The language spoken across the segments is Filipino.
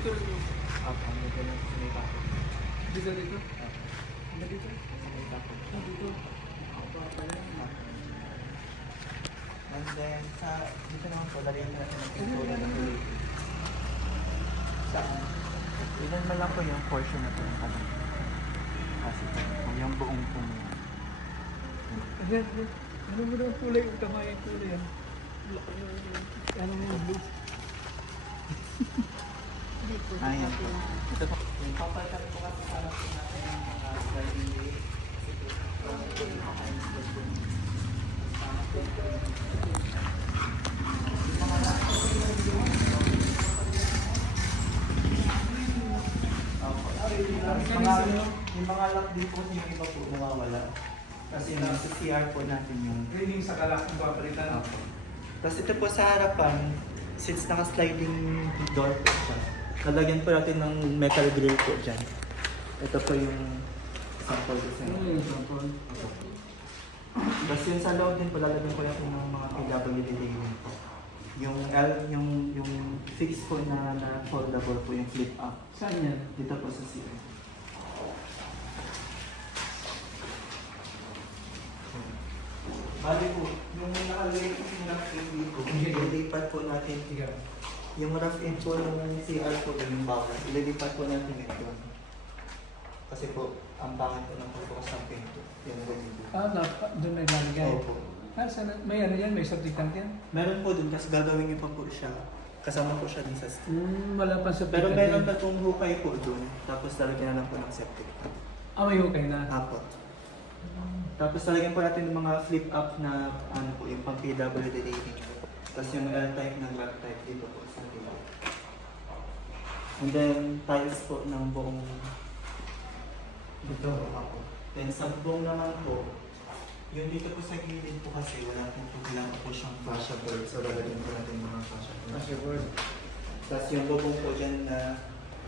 dito rin yung Ako, dito lang sa may bago. dito dito. Ako, Ano dito? sa may bago. Dito. Ako pa pala. And then, dito naman po, lagyan natin ng pintura ng tuloy. Saan? Ilan man lang po yung portion na po yung kanan. Kasi kung yung buong po mo. Ayan, ayan. Ano mo naman kulay? Tama yung kulay yan. Ano mo yung blue? Ayan po. Ito po. Yung papalitan po kasi sa harap po natin yung mga sliding gate. Kasi po, yung mga sliding gate. Yung mga lock din po yung iba po nawawala. Kasi nasa CR po natin yung... Yun yung sa kalak ng papalitan. Tapos ito po sa harapan, since naka-sliding door po siya, lalagyan po natin ng metal grill po dyan. Ito po yung sample design. Ano yung sample? Tapos yun sa loob din po, lalagyan po natin ng mga PWD railing po. Yung fix po na foldable po, yung flip up. Saan yan? Dito po sa CR. Bali po, yung nakalagay po yung rough end dito, ililipat po natin. Yung rough end po ng CR po yung bawal, ililipat po natin ito. Kasi po, ang pangit po ng pagbukas ng pinto. Yung ganito. Doon may lalagay. Opo. Sana, may ano yan? May septic tank yan? Meron po dun, kasi gagawin niyo pa po siya. Kasama po siya din sa Wala pa septic Pero tank meron yan. na pong hukay po dun, tapos lalagyan na lang po ng septic tank. May hukay na. Apo. Tapos lalagyan po natin ng mga flip up na ano po, yung pang PWD rating. Tapos yung L-type ng lock type dito po sa dito. And then tiles po ng buong dito. Apo. Then sa buong naman po, yung dito po sa gilid po kasi wala pong kailangan po siyang fascia board. So lalagyan po natin yung mga fascia board. Fascia board. Tapos yung bubong po dyan na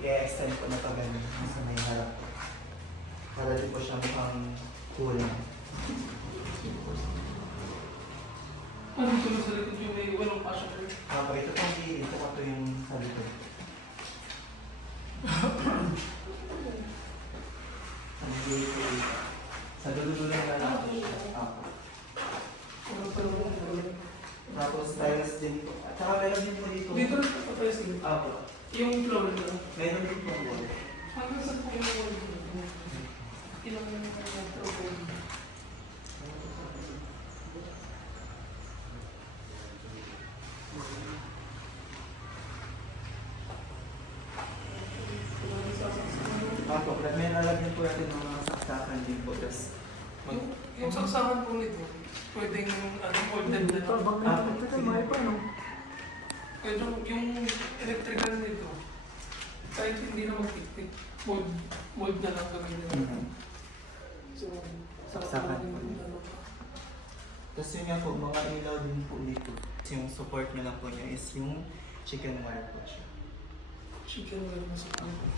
i-extend po na pag ganun sa may harap po. Para di po siya mukhang kulang. Ano ito sa likod yung may walong passion board? Ito pong gilid, ito po yung sa likod. Ang gilid po dito. Sa dulo-dulo na lang po siya. Tapos tiles din po. At saka meron din po dito. Dito rin pa tayo sa likod. Apo. Yung floor na. Meron din po wall. Hanggang saan po yung wall dito? Ilang metro po? Apo, may nalagyan po natin ng mga saksakan din po. Tapos Yung saksakan po nito, pwedeng folded na lang. Pero yung electrical nito, kahit hindi na magtiktik, mold na lang gawin nila. So, Saksakan po. Tapos yun nga po, mga ilaw din po dito. Yung support na lang po niya is yung chicken wire po siya. chicken wire na sa kanila.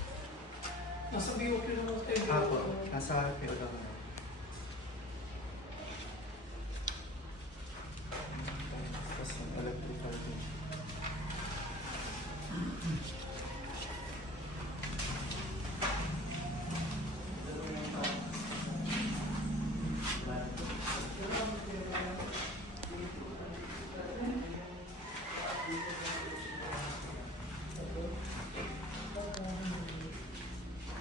Nasa BOQ na lang tayo. Apo, nasa pero daw na. Tapos yung electrical din.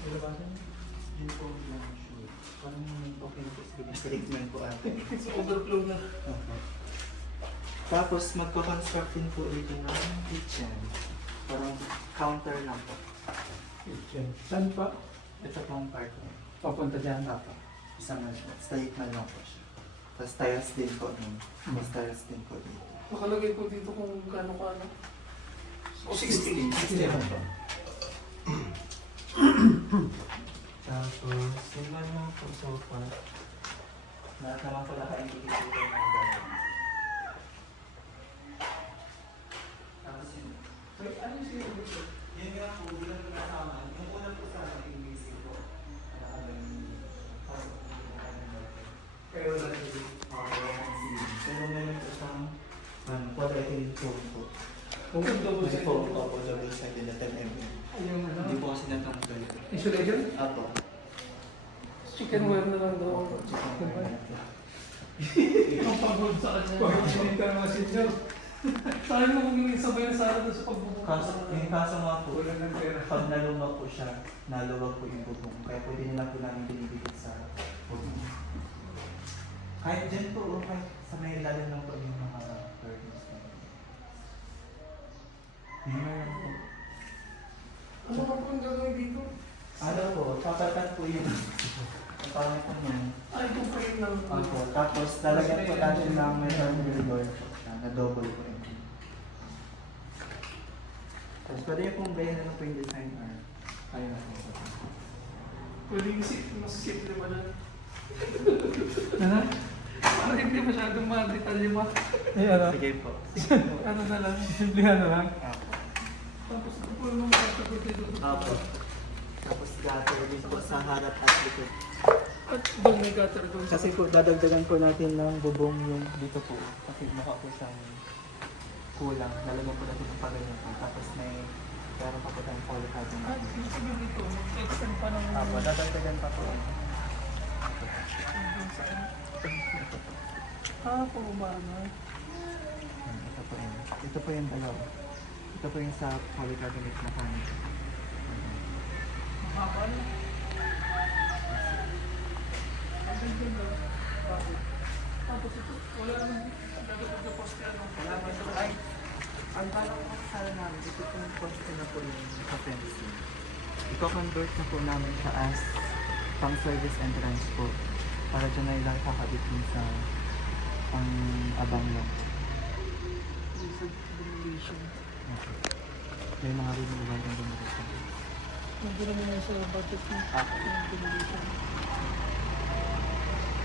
Hindi po lang sure. Parang okay po sa treatment po ate. So, overflow na. Tapos magko-construct din po dito ng kitchen. Parang counter lang po. Kitchen. Saan pa? Ito pong part po. Papunta dyan. Apo. Isang na siya. Straight na lang po siya. Tapos tiles din po nun. Tapos tiles din po dito. Nakalagay po dito kung gaano ka ano. O 16 60. po. Tapos, yun lang po so far. Lahat naman po naka-indicate po ng mga gagawin. Tapos yun. Wait, ano yung sino dito? Yun nga po, bilang kasama. Yung una po sa akin, yung basic po. Kaya wala dito. Pero meron po siyang quadratic foam po. Kung double Kasi side. foam po, double sided na 10 mm. Yung ano? Hindi po kasi natanggal. Insulation? Apo. Chicken wire na lang daw. Opo, chicken wire. Ang pagod sa kanya. Bakit hindi ka naman signal? Saan mo kung sabay na sana doon sa pagbubukas? Yung kaso nga po, Wala ng pera. pag nalumag po siya, naluwag po yung bubong. Kaya pwede nila po namin binibigit sa bubong. Kahit dyan po, o kahit sa may ilalim lang po yung mga curtains. Yun na lang po. Ano ba po ang gagawin dito? Ano po, papatan po yun. Ang pangit po niya. Ay, kung frame lang. Opo, tapos lalagyan po natin ng metal door na double po yun. Tapos pwede yung pong bayan na po yung design or kaya na po. Pwede mas simple ba dyan? Ano? Parang hindi masyadong ma-detalye ba? Ay, ano? Sige po. Ano na lang? Simplihan na lang? Apo. Tapos ano po yung mga kasagot dito? Apo. Tapos gutter din po sa harap at likod. At doon may gutter doon. Kasi po dadagdagan po natin ng bubong yung dito po. Kasi mukha po siyang kulang. Lalagyan po natin ng paganyan po. Tapos may meron pa po tayong polycarbonate. At yung sabi dito, extend pa ng... Apo, dadagdagan pa po. Puro ba na? Ito po yun. Ito po yung dalawa. Ito po yung sa polycarbonate na kanin. Mahaba na. Ang ganda na. Tapos ito, wala naman gagawin na poste ano. Wala pa ito. Ay, ang balak ko sana namin, ito po yung poste na po yung sa fencing. Iko-convert na po namin siya as pang service entrance po. Para dyan na ilang kakabit yung sa pang abang lang. Recent demolition. Okay. May mga rin iba yung demolition. Nandun naman yung sa budget ng demolition.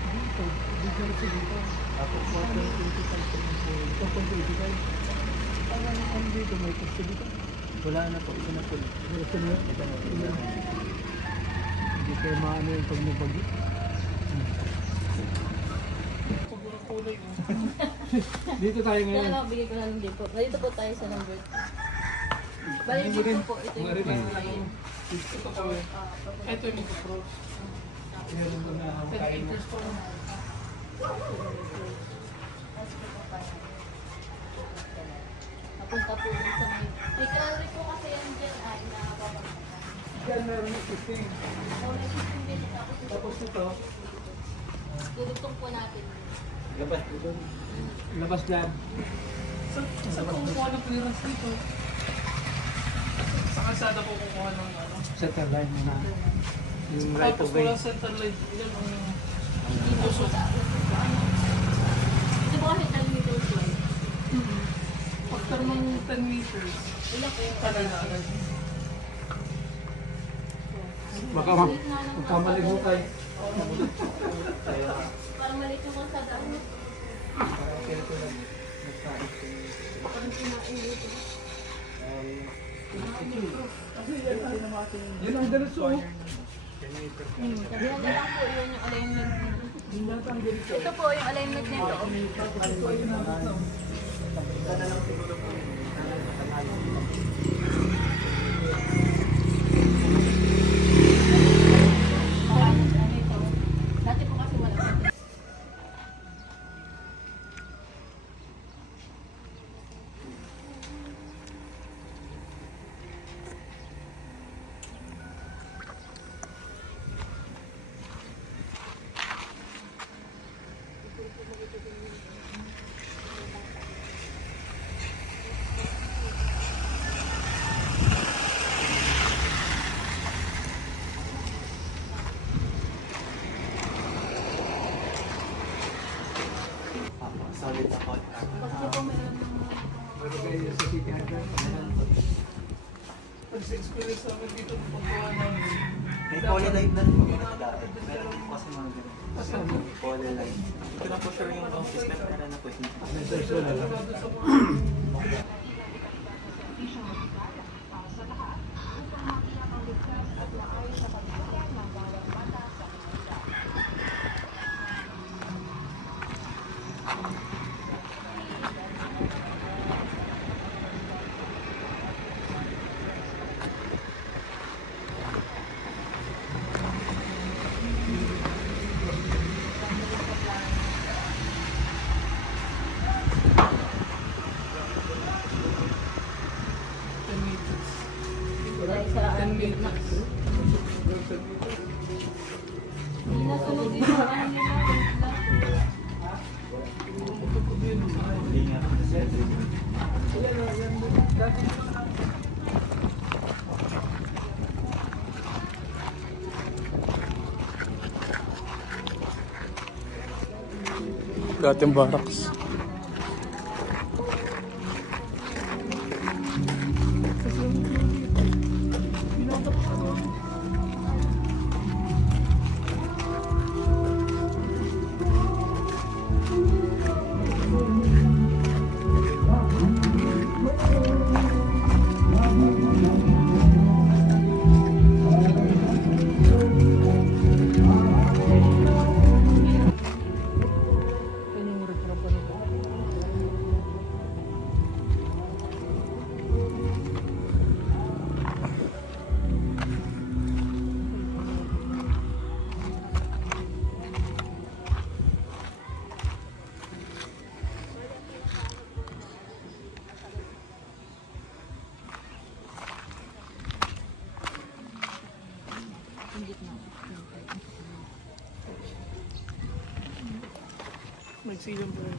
Dito, dito na siya dito. Ako po, 4.25. Parang dito, may poste dito. wala na po, ito na po. Ito na yun. Ito na po. Hindi kayo maano yung pag nabagi. Pagurang kulay mo. Dito tayo Kaya ngayon. mabigay ko lang dito. Dito po tayo sa number 2. Bali dito po, ito yung Ito ito. po. Ito yung mag-approach. Meron ko na 10 acres po. Napunta po dun sa may... May kalari po kasi yan dyan ay nakapapagpapan. Diyan meron yung 15. So, may 15 din. Tapos ito, Dudugtong po natin. labas dyan. Saan po kukuha ng clearance dito? Sa kalsada po kukuha ng ano? Center line na. Yung Tapos walang center line. Yan ang Dito po sa... Ito po kasi 10 meters lang. factor ng 10 meters. Ilan po yung... Tagal na agad. Baka magkamali mo tayo. Parang maliit yung kalsada. Parang kinain dito. Yun ang diretso. Yan na lang po yun yung alignment nito. Yun lang ang diretso. Ito po yung alignment nito. Ito yun ang diretso. Dati po kasi wala. Solid na po. Kasi po meron ng... Meron kayo sa City Hardware. Pag sa experience namin dito, pagkuha namin. May polylight na rin po mga dati. Meron din po kasi mga ganun. Polylight. Ito na po sure yung system na na po. Sigurado sa mga Hindi na sunod din yung ano nila. Hindi nga ako set. Dating barracks. Magsilang pa rin.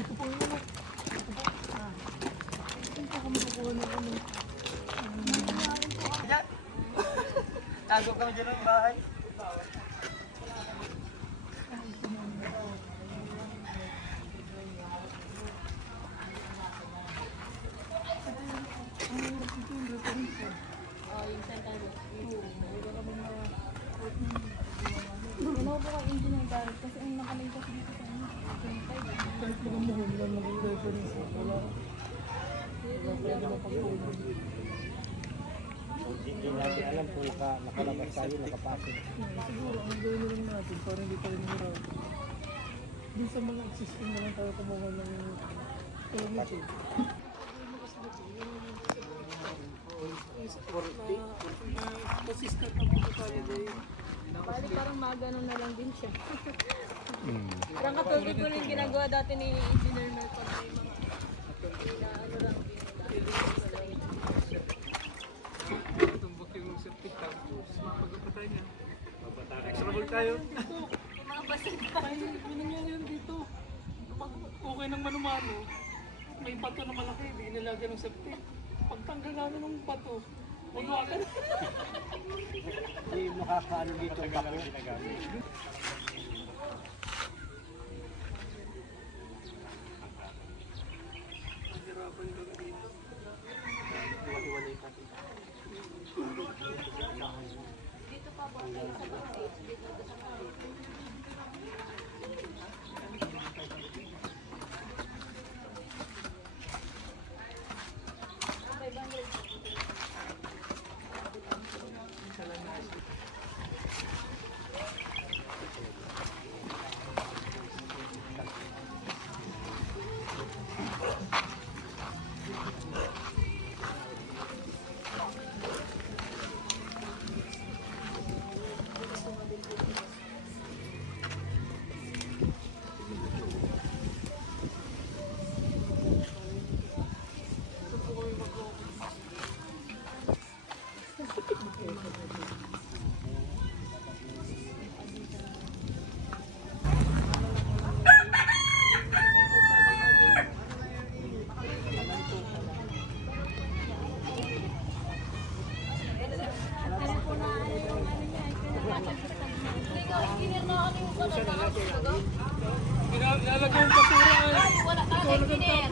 Dito po yun. Dito kami kukuha ng ano. Tago kang dyan ng bahay. Oh, yung Santa Cruz. Ano po ka engineer direct kasi ang nakalagay kasi dito sa ano. 25. Kahit mga muhon lang mag-reference. Wala. Wala pwede mapag-uwi. Hindi natin alam kung nakalabas tayo, nakapasok. Siguro, ang gawin na lang natin para hindi tayo nahirap. Doon sa mga existing na lang tayo kumuha ng permit eh. Consistent na po tayo dahil Bali parang magano na lang din siya. Parang katulad ko rin ginagawa dati ni engineer na pag may mga na ano lang tumbok yung septic tank. Mapagpatay niya. Extra ball tayo. mga pasit pa. Ay, may nangyari yun dito. Pag okay ng mano-mano, may bato na malaki, hindi nilagyan ng septic. Pagtanggal namin ng bato, magwakan. Hindi makakaano dito ang bako. Mahirapan kami dito. Wali-wali pa. Dito pa ba kayo sa bahay? Dito sa bahay. Nilalagay yung basura ay. Wala ka, engineer.